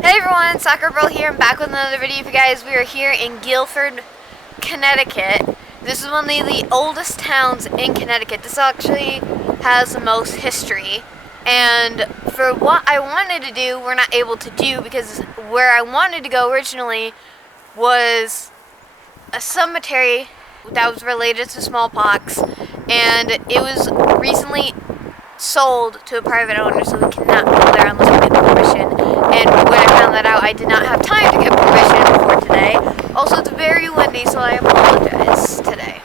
Hey everyone, Soccer Girl here. I'm back with another video for you guys. We are here in Guilford, Connecticut. This is one of the oldest towns in Connecticut. This actually has the most history. And for what I wanted to do, we're not able to do because where I wanted to go originally was a cemetery that was related to smallpox. And it was recently sold to a private owner, so we cannot go there unless we get permission. And when I found that out, I did not have time to get permission for today. Also, it's very windy, so I apologize today.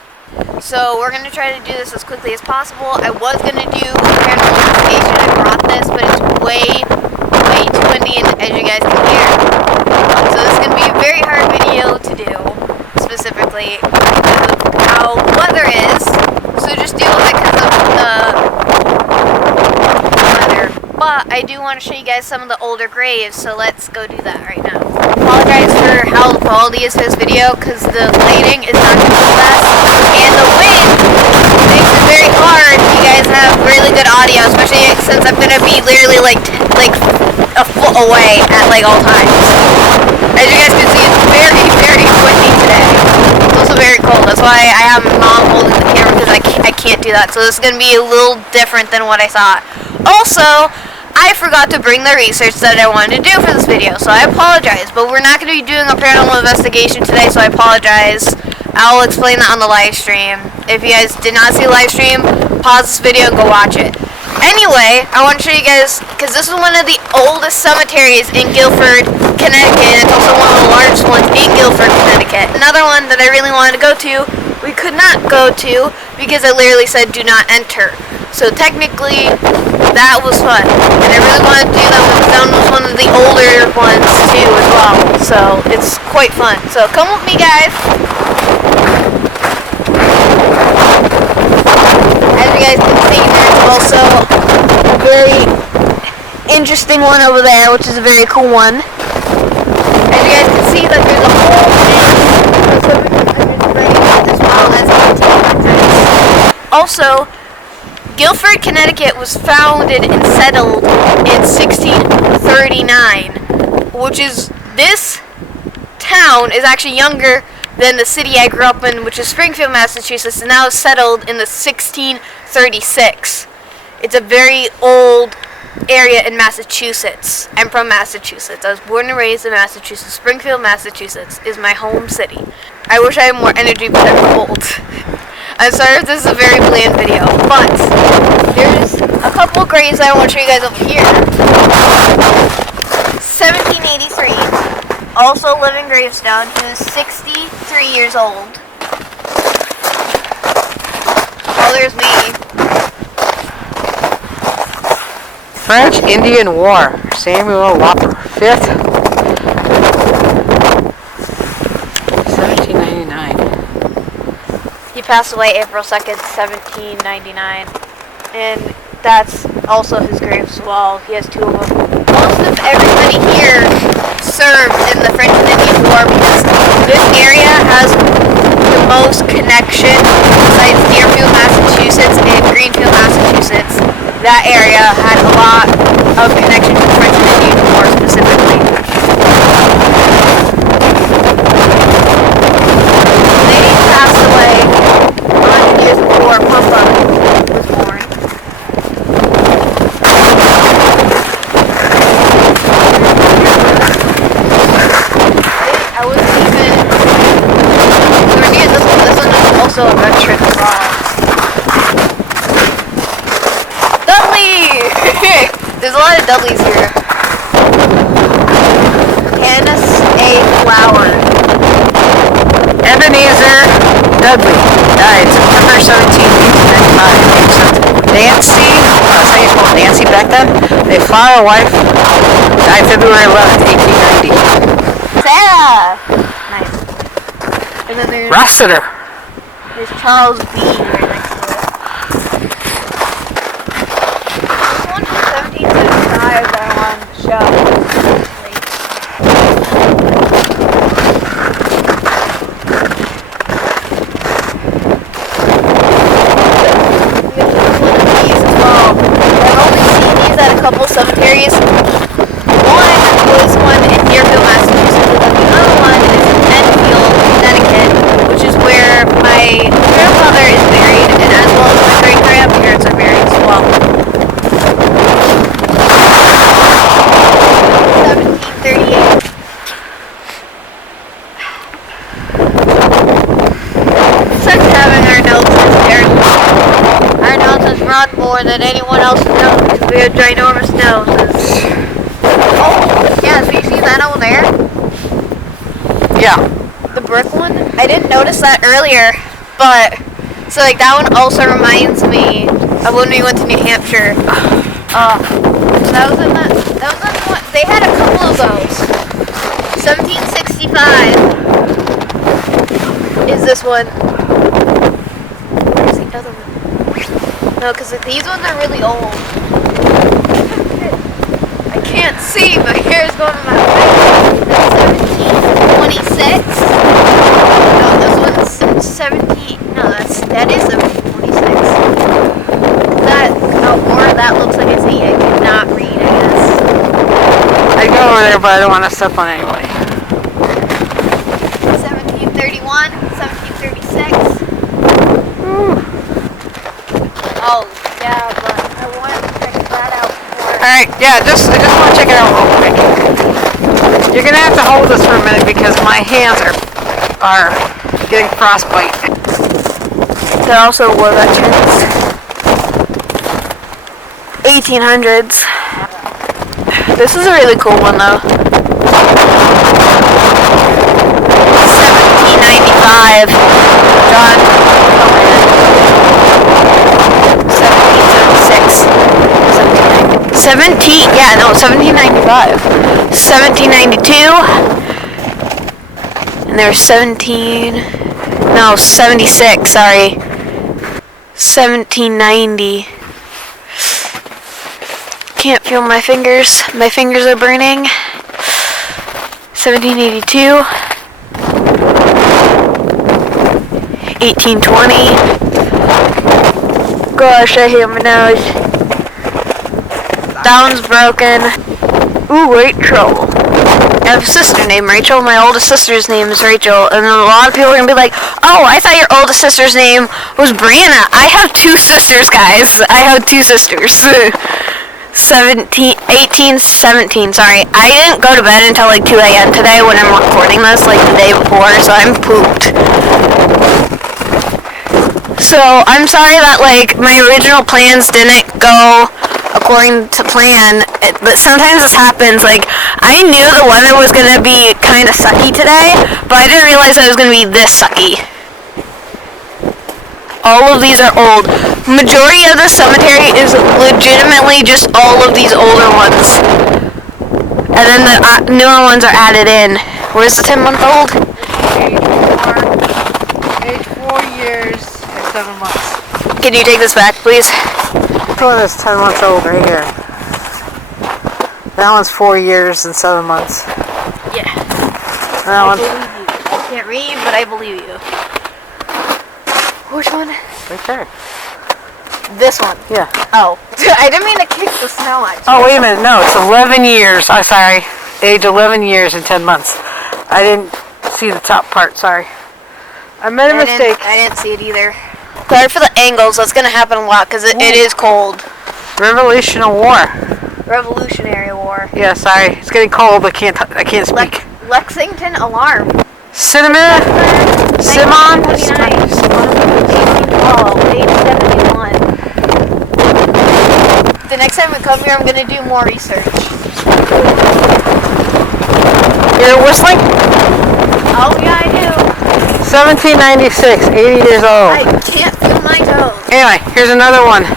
So we're going to try to do this as quickly as possible. I was going to do a paranormal investigation. I brought this, but it's way too windy, and as you guys can hear. So this is going to be a very hard video to do, specifically how weather is. So just deal with it because of the weather. But I do want to show you guys some of the older graves, so let's go do that right now. I apologize for how the quality is for this video because the lighting is not going to be the best, and the wind makes it very hard. You guys have really good audio, especially since I'm going to be literally like a foot away at all times. As you guys can see, it's very windy today. It's also very cold. That's why I have my mom holding the camera because I can't do that. So this is going to be a little different than what I thought. Also, I forgot to bring the research that I wanted to do for this video, so I apologize. But we're not going to be doing a paranormal investigation today, so I apologize. I'll explain that on the live stream. If you guys did not see the live stream, pause this video and go watch it. Anyway, I want to show you guys, because this is one of the oldest cemeteries in Guilford, Connecticut. It's also one of the largest ones in Guilford, Connecticut. Another one that I really wanted to go to, we could not go to because it literally said do not enter. So technically, that was fun. And I really wanted to do that one because that one was one of the older ones too as well. So it's quite fun. So come with me, guys. As you guys can see, there's also a very interesting one over there, which is a very cool one. As you guys can see, that there's a whole thing under the grave, as well as also, Guilford, Connecticut was founded and settled in 1639, which is, this town is actually younger than the city I grew up in, which is Springfield, Massachusetts, and now settled in the 1636. It's a very old area in Massachusetts. I'm from Massachusetts. I was born and raised in Massachusetts. Springfield, Massachusetts is my home city. I wish I had more energy, but I'm cold. I'm sorry if this is a very bland video, but there's a couple of graves I want to show you guys over here. 1783, also living gravestone. He was 63 years old. Oh, there's me. French-Indian War, Samuel Whopper, 5th, 1799. He passed away April 2nd, 1799, and that's also his grave as well. He has two of them. Most of everybody here served in the French and Indian War because this area has the most connection besides Deerfield, Massachusetts and Greenfield, Massachusetts. That area had a lot of connection to the French and Indian War specifically. They passed away 100 years before Papa was born. I wasn't even nowhere near this one. This one is also a veteran as well. Dudley! There's a lot of Dudleys here. Hannah A. Flower. Ebenezer Dudley died September 17, 1895. Nancy, that's how you spell Nancy back then. The Flower wife died February 11, 1890. Sarah! Nice. And then there's Rossiter. There's Charles B. right next to it. There's one from 1775 that I wanted to show. We have one of these as well. I've only seen these at a couple cemeteries. One was one more than anyone else knows because we have ginormous noses. Oh, yeah, so you see that over there? Yeah. The brick one? I didn't notice that earlier, but, so like that one also reminds me of when we went to New Hampshire. That was in the one, they had a couple of those. 1765 is this one. Where's the other one? No, because these ones are really old. I can't see, my hair is going in my way. That's 1726. No, this one's 17. No, that is 1726. That or that looks like a Z. I cannot read, I guess. I go over there, but I don't want to step on it anyway. 1731, 1736. Oh, yeah, but I want to check that out more. Alright, yeah, I just want to check it out real quick. You're going to have to hold this for a minute because my hands are getting frostbite. They're also war veterans. 1800s. This is a really cool one though. 1795. Done. 1796. 1792. And there's 76, sorry. 1790. Can't feel my fingers. My fingers are burning. 1782. 1820. Gosh, I hate my nose. That one's broken. Ooh, Rachel. I have a sister named Rachel. My oldest sister's name is Rachel. And then a lot of people are going to be like, oh, I thought your oldest sister's name was Brianna. I have two sisters, guys. I have two sisters. 1817, sorry. I didn't go to bed until like 2 a.m. today when I'm recording this, like the day before, so I'm pooped. So, I'm sorry that like my original plans didn't go according to plan, but sometimes this happens. Like, I knew the weather was going to be kind of sucky today, but I didn't realize it was going to be this sucky. All of these are old. Majority of the cemetery is legitimately just all of these older ones. And then the newer ones are added in. Where's the 10-month-old? Age 4 years and 7 months. Can you take this back, please? This one is 10 months old right here. That one's 4 years and 7 months. Yeah. That one. I believe you. I can't read, but I believe you. Which one? Right there. This one. Yeah. Oh. I didn't mean to kick the snow at you. Oh, wait a minute. No, it's 11 years. I'm sorry. Age 11 years and 10 months. I didn't see the top part. Sorry. I made a mistake. I didn't see it either. Sorry for the angles. That's going to happen a lot because it is cold. Revolutionary War. Revolutionary War. Yeah, sorry. It's getting cold. I can't speak. Lexington Alarm. Simon. Oh, page 71. The next time we come here, I'm going to do more research. You're whistling? Oh, yeah, I do. 1796, 80 years old. I can't feel my toes. Anyway, here's another one.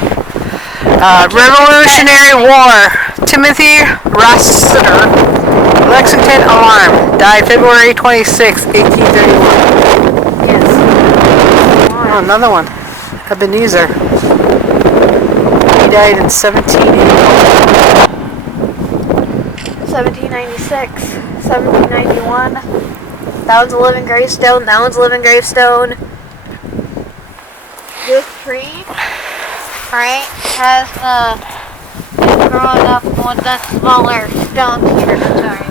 Revolutionary War. Timothy Rossiter. Lexington Alarm. Died February 26, 1831. Yes. Oh, another one. Ebenezer. He died in 1781. 1796, 1791. That one's a living gravestone. That one's a living gravestone. This tree, right, has growing up with the smaller stone here. Sorry.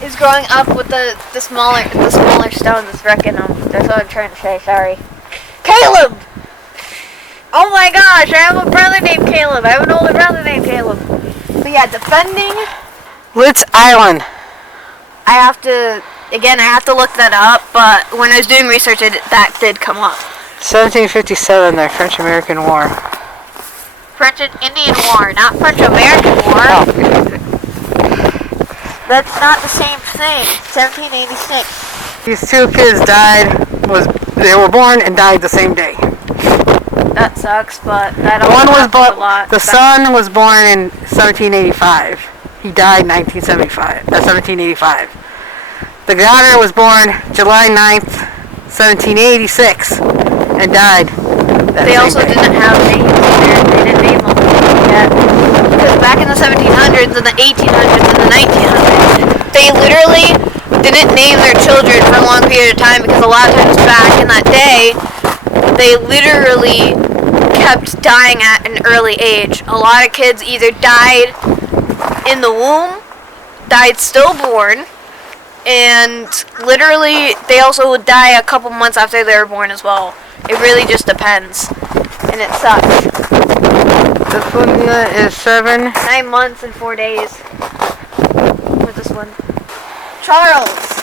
Is growing up with the smaller stones that's wrecking them. That's what I'm trying to say. Sorry. Caleb. Oh my gosh! I have a brother named Caleb. I have an older brother named Caleb. But yeah, defending. Litz Island. I have to look that up, but when I was doing research, that did come up. 1757, the French-American War. French and Indian War, not French American War. Oh. That's not the same thing. 1786. These two kids they were born and died the same day. That sucks, but that One was a lot. the son was born in 1785. He died in 1785. The daughter was born July 9th, 1786, and died that They same also day. didn't have names either. They didn't name them yet. Because back in the 1700s and the 1800s and the 1900s, they literally didn't name their children for a long period of time because a lot of times back in that day, they literally kept dying at an early age. A lot of kids either died in the womb, died stillborn, and literally they also would die a couple months after they were born as well. It really just depends, and it sucks. This one is 7. 9 months and 4 days. What's this one? Charles.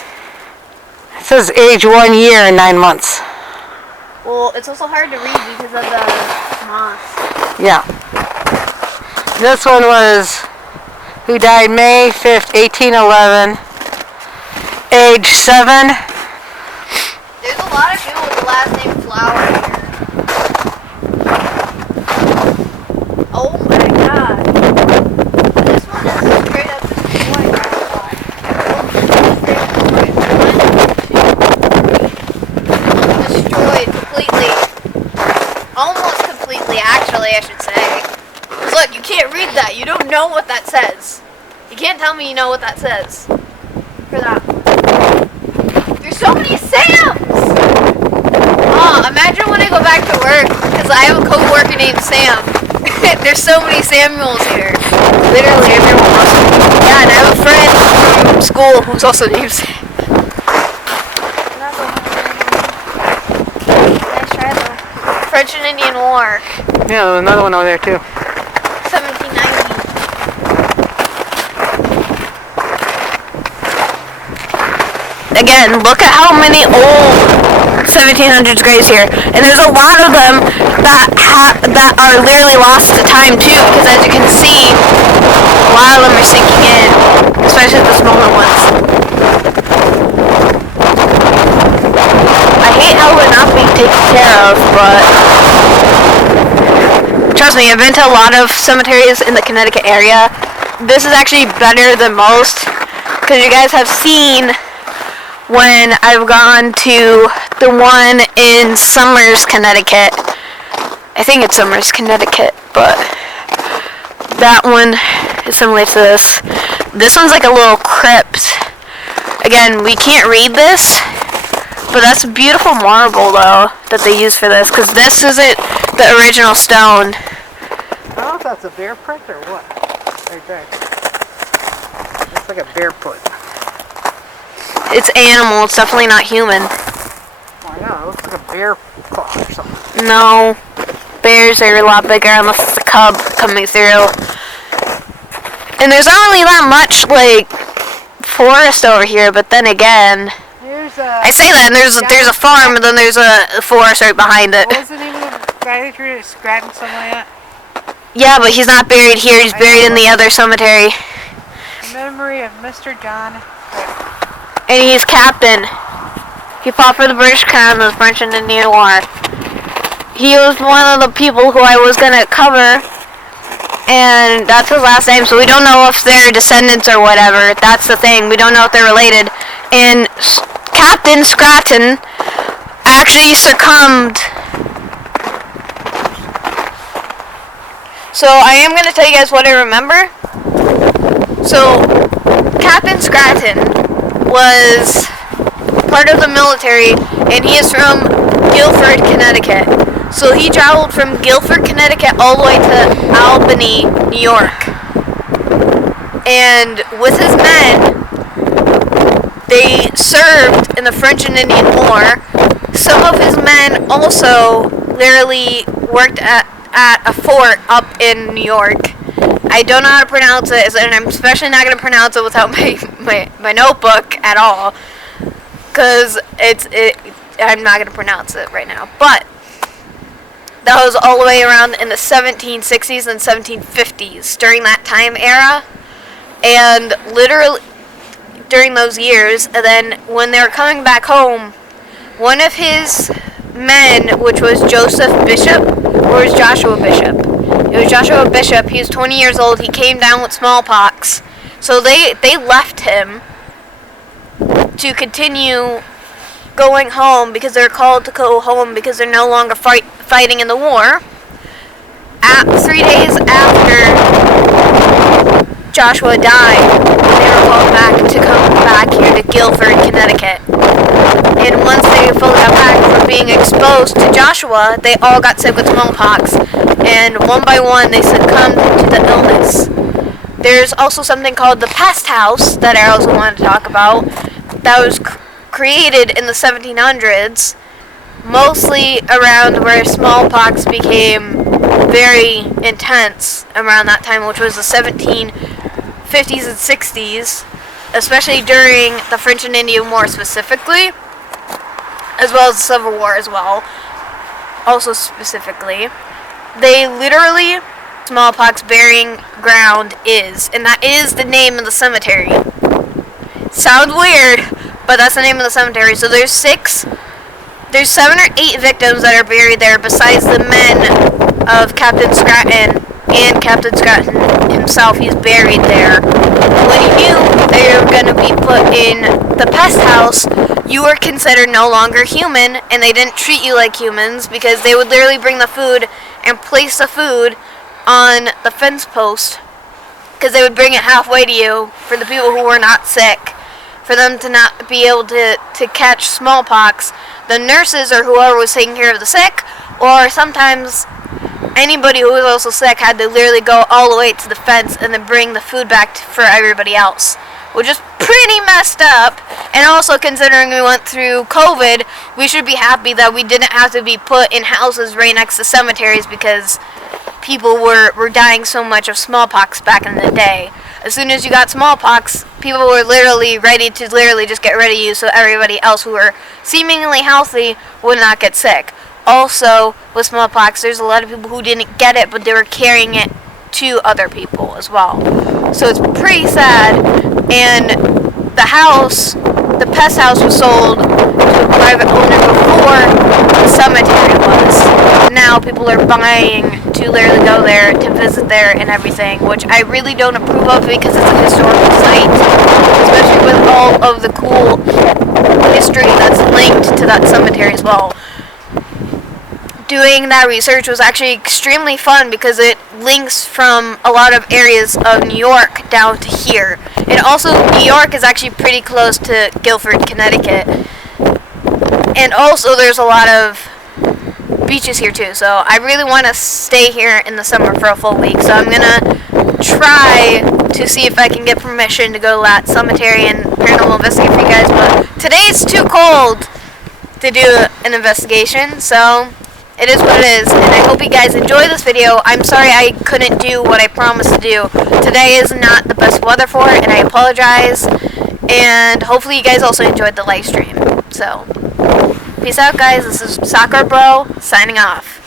It says age 1 year and 9 months. Well, it's also hard to read because of the moss. Yeah. This one was who died May 5th, 1811. Age 7. There's a lot of people with the last name Flower here. Oh my god. This one is straight up destroyed. Destroyed completely. Almost completely, actually, I should say. 'Cause look, you can't read that. You don't know what that says. You can't tell me you know what that says. For that one. There's so many Sams! Imagine when I go back to work, because I have a co-worker named Sam. There's so many Samuels here. Literally everyone wants me. Yeah, and I have a friend from school who's also named Sam. Nice try though. French and Indian War. Yeah, there's another one over there too. 1790. Again, look at how many old 1700s graves here, and there's a lot of them that are literally lost to time too, because as you can see, a lot of them are sinking in, especially the smaller ones. I hate how we're not being taken care of, but trust me, I've been to a lot of cemeteries in the Connecticut area. This is actually better than most, because you guys have seen when I've gone to the one in Somers, Connecticut. I think it's Somers, Connecticut, but that one is similar to this. This one's like a little crypt. Again, we can't read this, but that's a beautiful marble though that they use for this, because this isn't the original stone. I don't know if that's a bear print or what. Right there. Looks like a bear foot. It's animal, it's definitely not human. Oh, I know, it looks like a bear paw or something. No, bears are a lot bigger unless it's a cub coming through. And there's not really that much, like, forest over here, but then again, I say that, and there's a farm, and then there's a forest right behind it. What was the name of the guy that you're scratching something like that? Yeah, but he's not buried here, he's buried in the other cemetery. Memory of Mr. John. And he's captain. He fought for the British Crown in the French and Indian War. He was one of the people who I was gonna cover, and that's his last name, so we don't know if they're descendants or whatever. That's the thing, we don't know if they're related. And Captain Scranton actually succumbed. So I am gonna tell you guys what I remember. So Captain Scranton was part of the military, and he is from Guilford, Connecticut. So he traveled from Guilford, Connecticut all the way to Albany, New York. And with his men, they served in the French and Indian War. Some of his men also literally worked at a fort up in New York. I don't know how to pronounce it, and I'm especially not going to pronounce it without my notebook at all, because I'm not going to pronounce it right now. But that was all the way around in the 1760s and 1750s during that time era. And literally during those years, and then when they were coming back home, one of his men, which was Joseph Bishop, or was Joshua Bishop? It was Joshua Bishop. He was 20 years old. He came down with smallpox. So they left him to continue going home because they're called to go home because they're no longer fighting in the war. 3 days after Joshua died, they were called back to come back here to Guilford, Connecticut. And once they fully got back from being exposed to Joshua, they all got sick with smallpox. And one by one, they succumbed to the illness. There's also something called the pest house that I also wanted to talk about that was created in the 1700s, mostly around where smallpox became very intense around that time, which was the 1750s and 60s, especially during the French and Indian War specifically, as well as the Civil War as well, also specifically. They literally, smallpox burying ground is, and that is the name of the cemetery. Sounds weird, but that's the name of the cemetery. So there's 7 or 8 victims that are buried there besides the men of Captain Scranton and Captain Scranton himself. He's buried there. When he knew they were going to be put in the pest house, you were considered no longer human, and they didn't treat you like humans because they would literally bring the food and place the food on the fence post because they would bring it halfway to you for the people who were not sick, for them to not be able to catch smallpox. The nurses or whoever was taking care of the sick, or sometimes anybody who was also sick had to literally go all the way to the fence and then bring the food back for everybody else, which is pretty messed up. And also, considering we went through COVID, we should be happy that we didn't have to be put in houses right next to cemeteries because people were dying so much of smallpox back in the day. As soon as you got smallpox, people were literally ready to just get rid of you so everybody else who were seemingly healthy would not get sick. Also, with smallpox, there's a lot of people who didn't get it, but they were carrying it to other people as well. So it's pretty sad. And the pest house was sold to a private owner before the cemetery was. Now people are buying to literally go there to visit there and everything, which I really don't approve of because it's a historical site, especially with all of the cool history that's linked to that cemetery as well. Doing that research was actually extremely fun because it links from a lot of areas of New York down to here. And also, New York is actually pretty close to Guilford, Connecticut. And also, there's a lot of beaches here too. So I really want to stay here in the summer for a full week. So I'm going to try to see if I can get permission to go to that cemetery and paranormal investigate for you guys. But today it's too cold to do an investigation. So it is what it is, and I hope you guys enjoy this video. I'm sorry I couldn't do what I promised to do. Today is not the best weather for it, and I apologize. And hopefully you guys also enjoyed the live stream. So, peace out, guys. This is Soccer Bro signing off.